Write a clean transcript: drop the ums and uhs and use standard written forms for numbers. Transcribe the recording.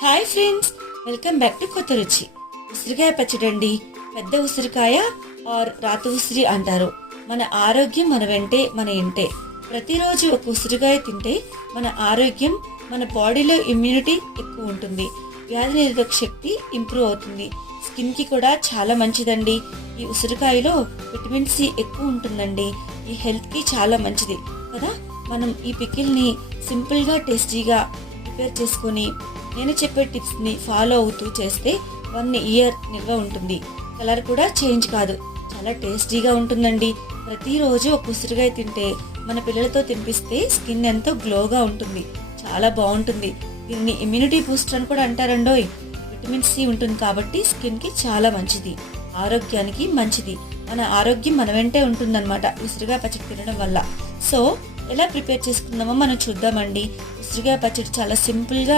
Hi friends, welcome back to కొత్త రుచి. ఉసిరికాయ పచ్చడి అండి. పెద్ద ఉసిరికాయ ఆర్ రాతి ఉసిరి అంటారు. మన ఆరోగ్యం మన వెంటే మన ఇంటే. ప్రతిరోజు ఒక ఉసిరికాయ తింటే మన ఆరోగ్యం, మన బాడీలో ఇమ్యూనిటీ ఎక్కువ ఉంటుంది. వ్యాధి నిరోధక శక్తి ఇంప్రూవ్ అవుతుంది. స్కిన్కి కూడా చాలా మంచిదండి. ఈ ఉసిరికాయలో విటమిన్ సి ఎక్కువ ఉంటుందండి. ఈ హెల్త్కి చాలా మంచిది కదా. మనం ఈ పికిల్ని సింపుల్గా టేస్టీగా ప్రిపేర్ చేసుకొని నేను చెప్పే టిప్స్ని ఫాలో అవుతూ చేస్తే 1 ఇయర్ నిల్వ ఉంటుంది. కలర్ కూడా చేంజ్ కాదు, చాలా టేస్టీగా ఉంటుందండి. ప్రతిరోజు ఒక ఉసిరికాయ తింటే, మన పిల్లలతో తినిపిస్తే స్కిన్ ఎంతో గ్లోగా ఉంటుంది, చాలా బాగుంటుంది. దీన్ని ఇమ్యూనిటీ బూస్టర్ అని కూడా అంటారండోయ్. విటమిన్ సి ఉంటుంది కాబట్టి స్కిన్కి చాలా మంచిది, ఆరోగ్యానికి మంచిది. మన ఆరోగ్యం మన వెంటే ఉంటుందన్నమాట ఉసిరికాయ పచ్చడి తినడం వల్ల. సో ఎలా ప్రిపేర్ చేసుకుందామో మనం చూద్దామండి. ఉసిరికాయ పచ్చడి చాలా సింపుల్గా